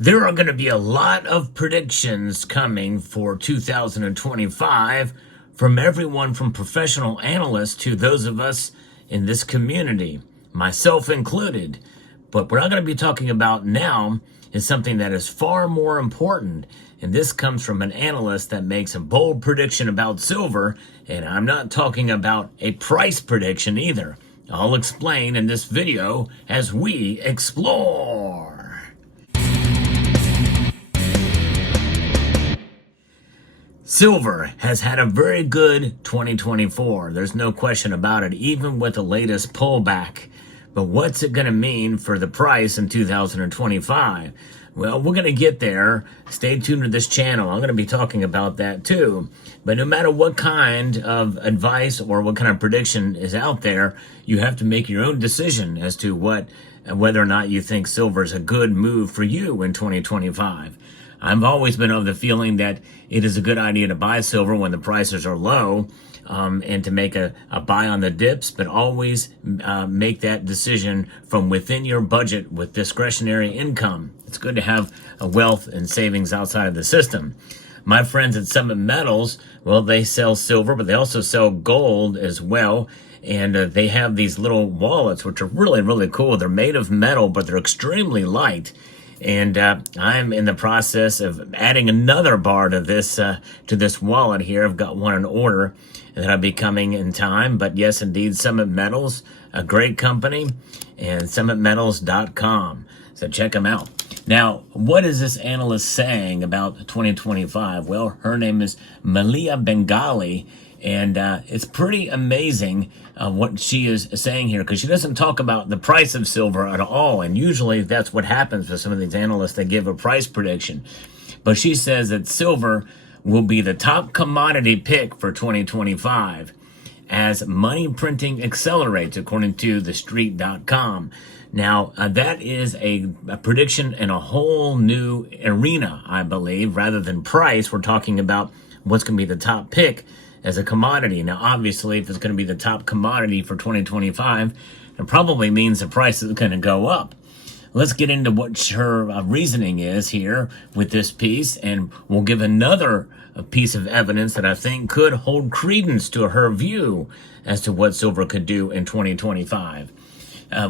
There are going to be a lot of predictions coming for 2025 from everyone from professional analysts to those of us in this community, myself included. But what I'm going to be talking about now is something that is far more important. And this comes from an analyst that makes a bold prediction about silver. And I'm not talking about a price prediction either. I'll explain in this video as we explore. Silver has had a very good 2024. There's no question about it, even with the latest pullback. But what's it going to mean for the price in 2025? Well, we're going to get there. Stay tuned to this channel. I'm going to be talking about that too. But no matter what kind of advice or what kind of prediction is out there, you have to make your own decision as to whether or not you think silver is a good move for you in 2025. I've always been of the feeling that it is a good idea to buy silver when the prices are low, and to make a buy on the dips, but always make that decision from within your budget with discretionary income. It's good to have a wealth and savings outside of the system. My friends at Summit Metals, well, they sell silver, but they also sell gold as well. And they have these little wallets, which are really, really cool. They're made of metal, but they're extremely light. And I'm in the process of adding another bar to this wallet here. I've got one in order that'll be coming in time. But yes, indeed, Summit Metals, a great company, and summitmetals.com. So check them out. Now, what is this analyst saying about 2025? Well, her name is Malia Bengali. And it's pretty amazing what she is saying here, because she doesn't talk about the price of silver at all. And usually that's what happens with some of these analysts. They give a price prediction. But she says that silver will be the top commodity pick for 2025 as money printing accelerates, according to thestreet.com. Now, that is a prediction in a whole new arena, I believe. Rather than price, we're talking about what's going to be the top pick as a commodity. Now, obviously, if it's going to be the top commodity for 2025, it probably means the price is going to go up. Let's get into what her reasoning is here with this piece, and we'll give another piece of evidence that I think could hold credence to her view as to what silver could do in 2025.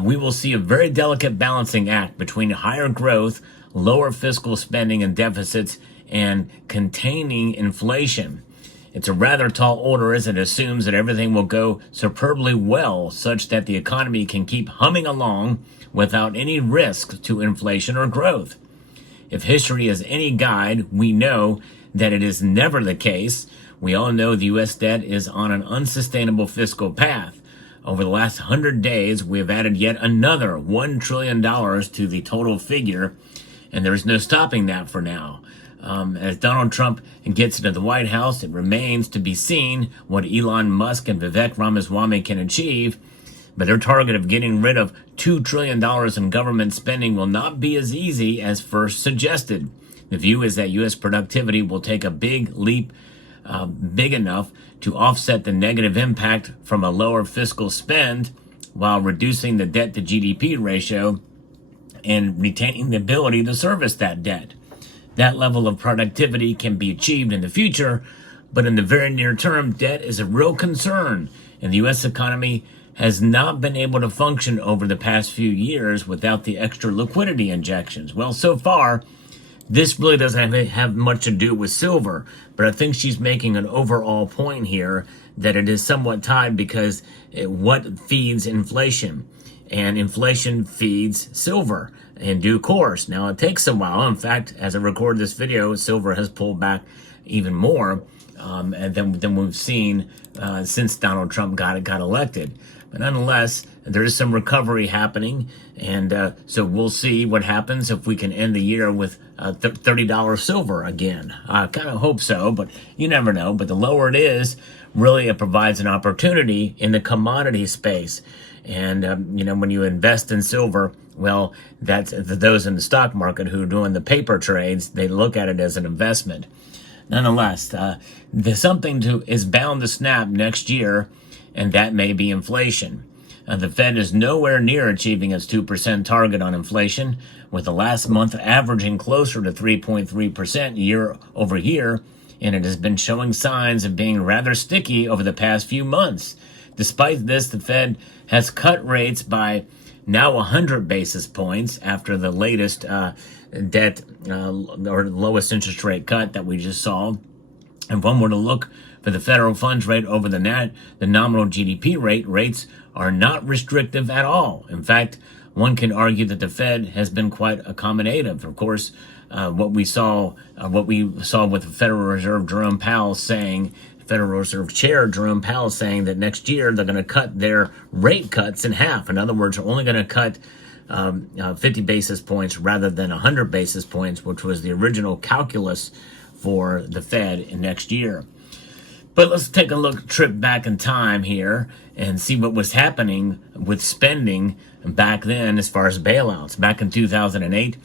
We will see a very delicate balancing act between higher growth, lower fiscal spending and deficits, and containing inflation. It's a rather tall order as it assumes that everything will go superbly well, such that the economy can keep humming along without any risk to inflation or growth. If history is any guide, we know that it is never the case. We all know the U.S. debt is on an unsustainable fiscal path. Over the last 100 days, we have added yet another $1 trillion to the total figure, and there is no stopping that for now. As Donald Trump gets into the White House, it remains to be seen what Elon Musk and Vivek Ramaswamy can achieve. But their target of getting rid of $2 trillion in government spending will not be as easy as first suggested. The view is that U.S. productivity will take a big leap, big enough to offset the negative impact from a lower fiscal spend while reducing the debt to GDP ratio and retaining the ability to service that debt. That level of productivity can be achieved in the future, but in the very near term, debt is a real concern, and the U.S. economy has not been able to function over the past few years without the extra liquidity injections. Well, so far, this really doesn't have much to do with silver, but I think she's making an overall point here that it is somewhat tied because what feeds inflation? And inflation feeds silver in due course. Now, it takes a while. In fact, as I record this video, silver has pulled back even more than we've seen since Donald Trump got elected. But nonetheless, there is some recovery happening, and so we'll see what happens if we can end the year with $30 silver again. I kind of hope so, but you never know. But the lower it is, really it provides an opportunity in the commodity space. And, when you invest in silver, well, that's those in the stock market who are doing the paper trades, they look at it as an investment. Nonetheless, something is bound to snap next year, and that may be inflation. The Fed is nowhere near achieving its 2% target on inflation, with the last month averaging closer to 3.3% year over year, and it has been showing signs of being rather sticky over the past few months. Despite this, the Fed has cut rates by now 100 basis points after the latest debt or lowest interest rate cut that we just saw. If one were to look for the federal funds rate over the nominal GDP rates are not restrictive at all. In fact, one can argue that the Fed has been quite accommodative. Of course, what we saw with the Federal Reserve Jerome Powell saying, Federal Reserve Chair Jerome Powell saying that next year they're going to cut their rate cuts in half. In other words, they're only going to cut 50 basis points rather than 100 basis points, which was the original calculus for the Fed in next year. But let's take a trip back in time here and see what was happening with spending back then as far as bailouts. Back in 2008,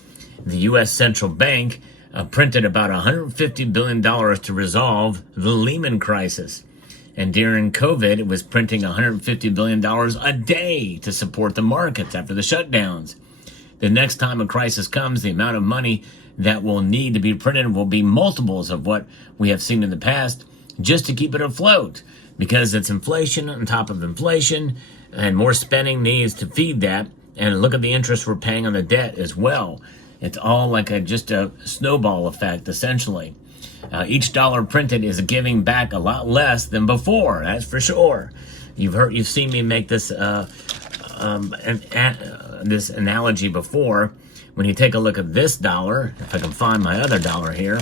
the U.S. Central Bank printed about $150 billion to resolve the Lehman crisis. And during COVID, it was printing $150 billion a day to support the markets after the shutdowns. The next time a crisis comes, the amount of money that will need to be printed will be multiples of what we have seen in the past, just to keep it afloat, because it's inflation on top of inflation, and more spending needs to feed that. And look at the interest we're paying on the debt as well. It's all like just a snowball effect, essentially. Each dollar printed is giving back a lot less than before, that's for sure. You've seen me make this this analogy before. When you take a look at this dollar, if I can find my other dollar here,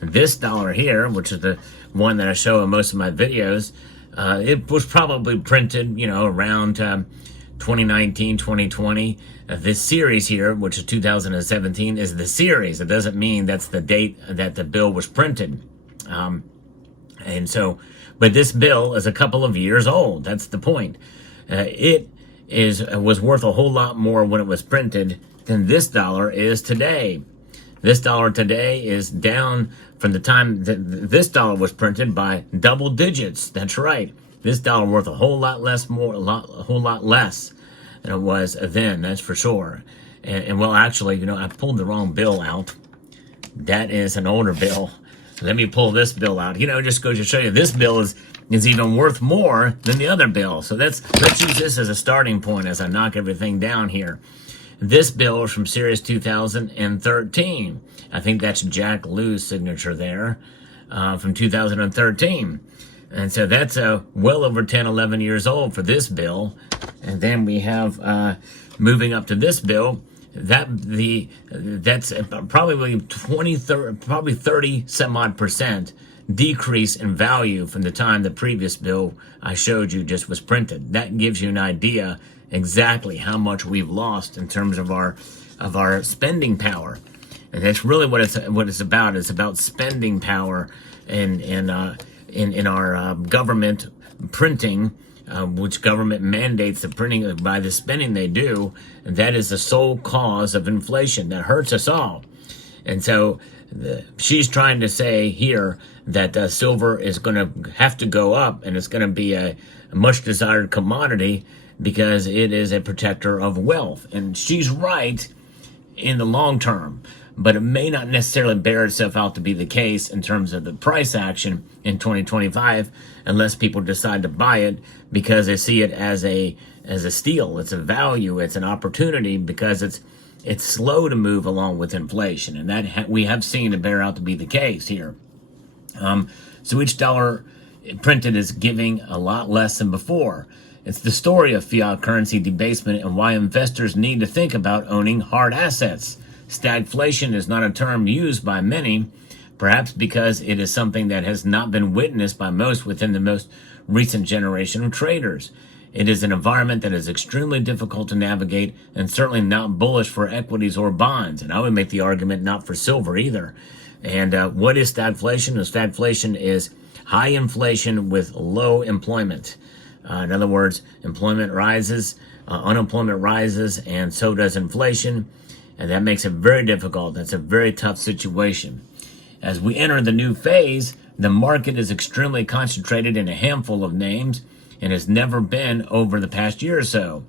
this dollar here, which is the one that I show in most of my videos, it was probably printed, around 2019, 2020. This series here, which is 2017, is the series. It doesn't mean that's the date that the bill was printed. But this bill is a couple of years old. That's the point. It was worth a whole lot more when it was printed than this dollar is today. This dollar today is down from the time that this dollar was printed by double digits. That's right. This dollar worth a whole lot less than it was then. That's for sure. And well, actually, I pulled the wrong bill out. That is an older bill. Let me pull this bill out. Just goes to show you this bill is even worth more than the other bill. So let's use this as a starting point as I knock everything down here. This bill is from Series 2013. I think that's Jack Lou's signature there, from 2013. And so that's well over 10, 11 years old for this bill. And then we have, moving up to this bill, that's probably 30 some odd percent decrease in value from the time the previous bill I showed you just was printed. That gives you an idea exactly how much we've lost in terms of our spending power. And that's really what it's about. It's about spending power in our government printing, which government mandates the printing by the spending they do. And that is the sole cause of inflation that hurts us all. And so she's trying to say here that silver is going to have to go up, and it's going to be a much desired commodity because it is a protector of wealth. And she's right in the long term, but it may not necessarily bear itself out to be the case in terms of the price action in 2025 unless people decide to buy it because they see it as a steal. It's a value, it's an opportunity because it's slow to move along with inflation, and that we have seen it bear out to be the case here. So each dollar printed is giving a lot less than before. It's the story of fiat currency debasement and why investors need to think about owning hard assets. Stagflation is not a term used by many, perhaps because it is something that has not been witnessed by most within the most recent generation of traders. It is an environment that is extremely difficult to navigate and certainly not bullish for equities or bonds. And I would make the argument not for silver either. And what is stagflation? Stagflation is high inflation with low employment. In other words, employment rises, unemployment rises, and so does inflation. And that makes it very difficult. That's a very tough situation. As we enter the new phase, the market is extremely concentrated in a handful of names, and has never been over the past year or so.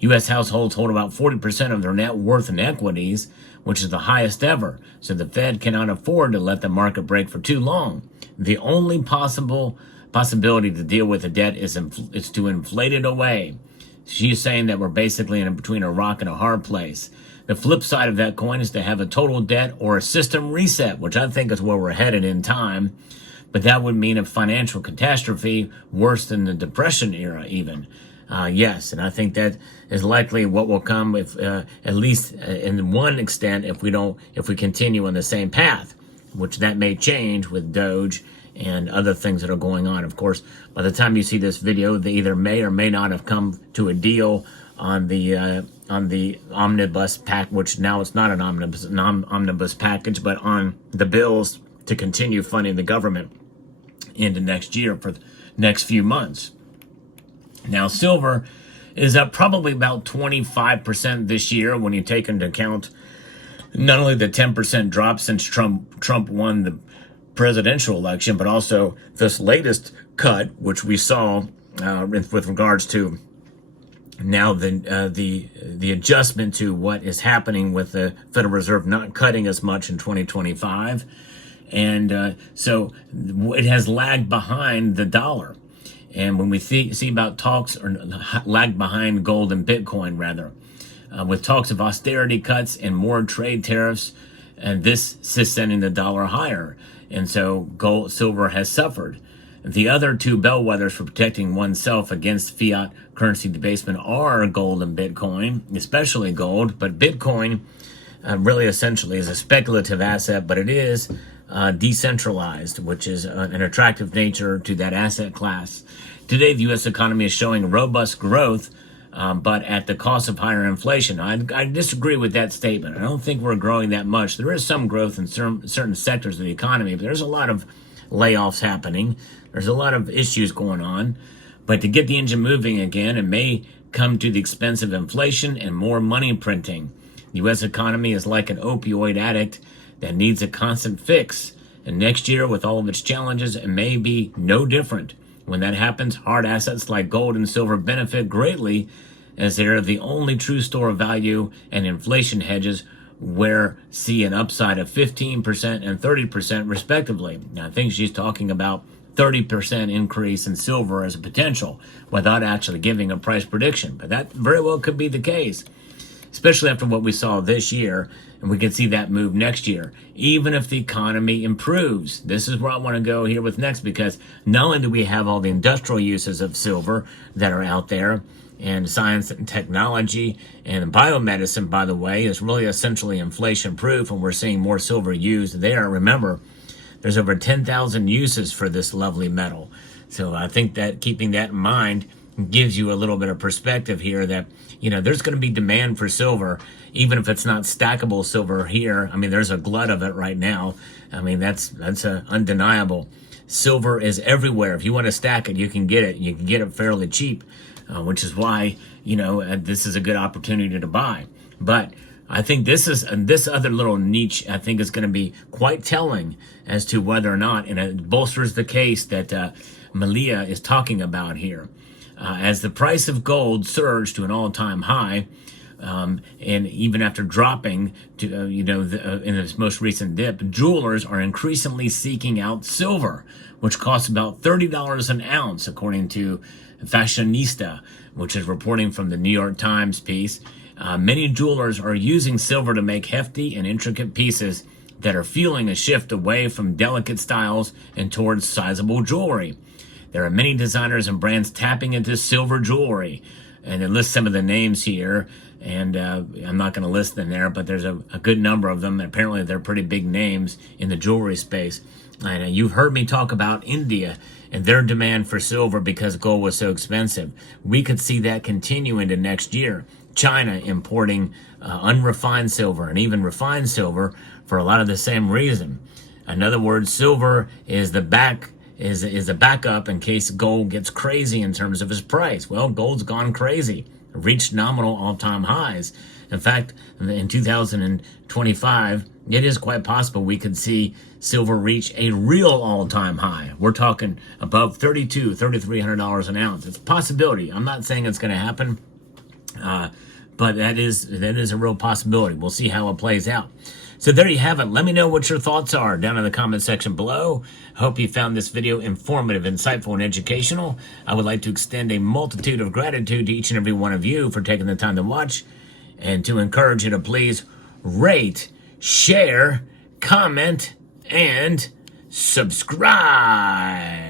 U.S. households hold about 40% of their net worth in equities, which is the highest ever, so the Fed cannot afford to let the market break for too long. The only possibility to deal with the debt is to inflate it away. She's saying that we're basically in between a rock and a hard place. The flip side of that coin is to have a total debt or a system reset, which I think is where we're headed in time. But that would mean a financial catastrophe worse than the Depression era even. Yes, and I think that is likely what will come if, at least in one extent, if we continue on the same path, which that may change with Doge and other things that are going on. Of course, by the time you see this video, they either may or may not have come to a deal on the omnibus pack, which now it's not an omnibus package, but on the bills to continue funding the government into next year for the next few months. Now, silver is up probably about 25% this year when you take into account not only the 10% drop since Trump won the presidential election, but also this latest cut, which we saw with regards to now the adjustment to what is happening with the Federal Reserve not cutting as much in 2025. And so it has lagged behind the dollar. And when we see about talks, or lagged behind gold and Bitcoin rather, with talks of austerity cuts and more trade tariffs, and this is sending the dollar higher. And so silver has suffered. The other two bellwethers for protecting oneself against fiat currency debasement are gold and Bitcoin, especially gold. But Bitcoin really essentially is a speculative asset, but it is decentralized, which is an attractive nature to that asset class. Today, the U.S. economy is showing robust growth, but at the cost of higher inflation. I disagree with that statement. I don't think we're growing that much. There is some growth in certain sectors of the economy, but there's a lot of layoffs happening. There's a lot of issues going on. But to get the engine moving again, it may come to the expense of inflation and more money printing. The U.S. economy is like an opioid addict that needs a constant fix. And next year, with all of its challenges, it may be no different. When that happens, hard assets like gold and silver benefit greatly, as they are the only true store of value, and inflation hedges where see an upside of 15% and 30% respectively. Now, I think she's talking about 30% increase in silver as a potential without actually giving a price prediction. But that very well could be the case, especially after what we saw this year, and we could see that move next year, even if the economy improves. This is where I want to go here with next, because not only do we have all the industrial uses of silver that are out there, and science and technology and biomedicine, by the way, is really essentially inflation proof, and we're seeing more silver used there. Remember, there's over 10,000 uses for this lovely metal. So I think that keeping that in mind gives you a little bit of perspective here that, you know, there's going to be demand for silver, even if it's not stackable silver here. I mean, there's a glut of it right now. I mean, that's undeniable. Silver is everywhere. If you want to stack it, you can get it. You can get it fairly cheap, which is why, you know, this is a good opportunity to buy. But I think this other little niche, I think, is going to be quite telling as to whether or not, and it bolsters the case that Malia is talking about here. As the price of gold surged to an all-time high, and even after dropping to, in this most recent dip, jewelers are increasingly seeking out silver, which costs about $30 an ounce, according to Fashionista, which is reporting from the New York Times piece. Many jewelers are using silver to make hefty and intricate pieces that are fueling a shift away from delicate styles and towards sizable jewelry. There are many designers and brands tapping into silver jewelry, and it lists some of the names here, and I'm not going to list them there, but there's a good number of them. Apparently, they're pretty big names in the jewelry space. And you've heard me talk about India and their demand for silver because gold was so expensive. We could see that continue into next year. China importing unrefined silver and even refined silver for a lot of the same reason. In other words, silver is the backup in case gold gets crazy in terms of its price. Well, gold's gone crazy, reached nominal all-time highs. In fact, in 2025, it is quite possible we could see silver reach a real all-time high. We're talking above $3,300 an ounce. It's a possibility. I'm not saying it's going to happen, but that is a real possibility. We'll see how it plays out. So there you have it. Let me know what your thoughts are down in the comment section below. Hope you found this video informative, insightful, and educational. I would like to extend a multitude of gratitude to each and every one of you for taking the time to watch, and to encourage you to please rate, share, comment, and subscribe.